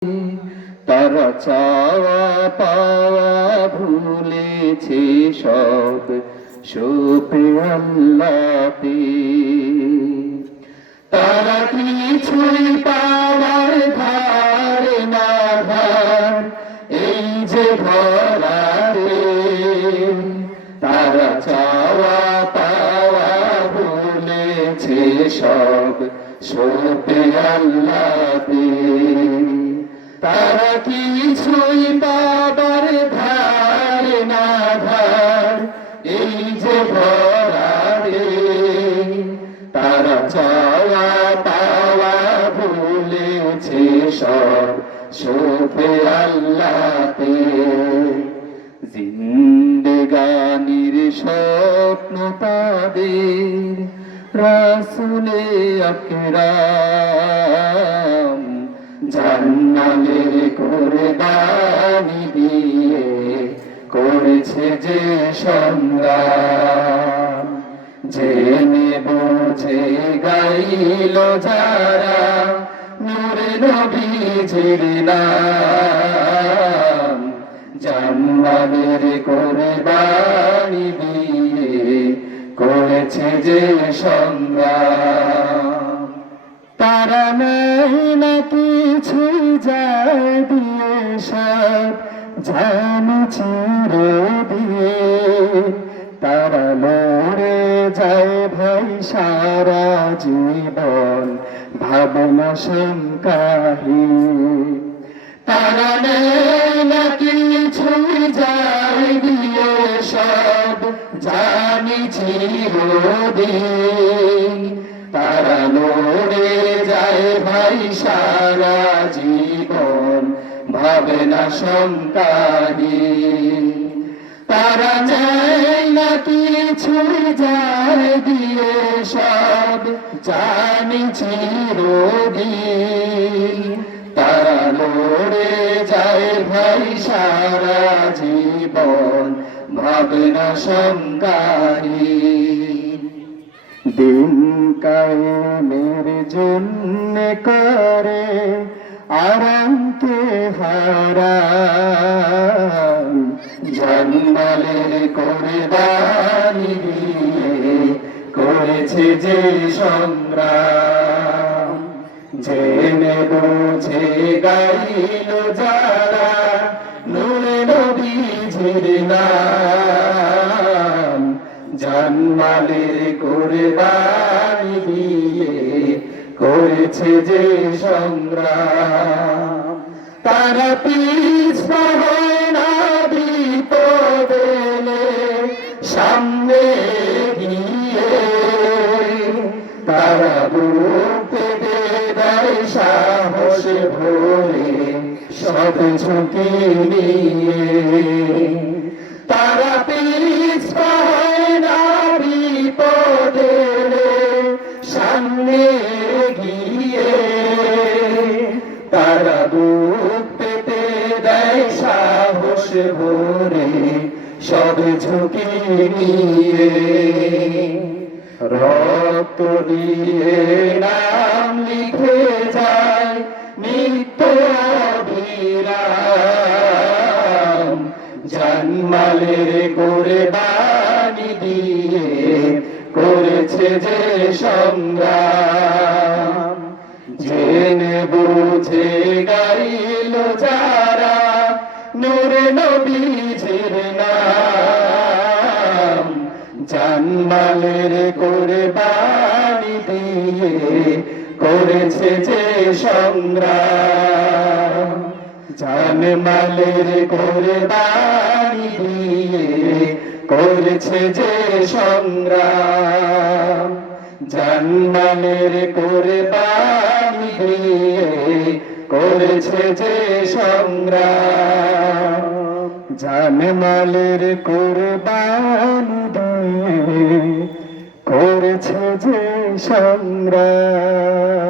তারা চাওয়া পাওয়া ভুলেছে সব শোপে আল্লাহতে। তারা কিছুই পাওয়ার ধার না ধার এই যে ধরাতে। তারা চাওয়া পাওয়া ভুলেছে সব শোপে আল্লাহতে। তারা কিছুই পাবার ধার না ধার এই যে ধরাতে। তারা চাওয়া পাওয়া ভুলেছে সব শোপে আল্লাহতে। জিন্দেগানির স্বপ্ন তাদের রাসূলে আকরাম জান্নাতের কুরবানি দিয়ে করেছে যে সংগ্রাম। জেনে বুঝে গাইল যারা নূরে নবীজির নাম। জান্নাতের কুরবানি দিয়ে করেছে যে সংগ্রাম। তারা নেই না কিছু যায় দিয়ে সব জানি চিরদিন। তারা লড়ে যায় ভাই সারা জীবন ভাবনা শঙ্কাহীন। তারা নেই না কিছু যায় দিয়ে সব জানি চিরদিন। তারা লড়ে যায় ভাই সারা জীবন ভাবে না শঙ্কাহীন। তারা চায় না কিছু যায় দিয়ে সব জানি চিরদিন। তারা লড়ে যায় ভাই সারা জীবন ভাবে না শঙ্কাহীন। দিন কায়েমের জন্য করে আরামকে হারাম। জান্নাতের কুরবানি দিয়ে করেছে যে সংগ্রাম। জেনে বুঝে গাইল যারা নূরে নবীজির নাম। জান্নাতের কুরবানি দিয়ে করেছে যে সংগ্রাম। তারা পিছপা হয় না বিপদে সামনে গিয়ে। তারা বুক পেতে দেয় সাহস ভরে সব ঝুঁকি নিয়ে। তারা পিছপা হয় না বিপদে সামনে গিয়ে। তারা বুক পেতে দেয় সাহস ভরে সব ঝুঁকি নিয়ে। রক্ত দিয়ে নাম লিখে যায় নিত্য অবিরাম। জান্নাতের কুরবানি দিয়ে করেছে যে সংগ্রাম। জেনে বুঝে গাইল যারা নূরে নবীজির নাম। জান্নাতের কুরবানি দিয়ে করেছে যে সংগ্রাম। জানমালের কুরবানি দিয়ে করেছে যে সংগ্রাম। জানমালের কুরবানি দিয়ে করেছে যে সংগ্রাম। জানমালের কুরবানি দিয়ে করেছে যে সংগ্রাম।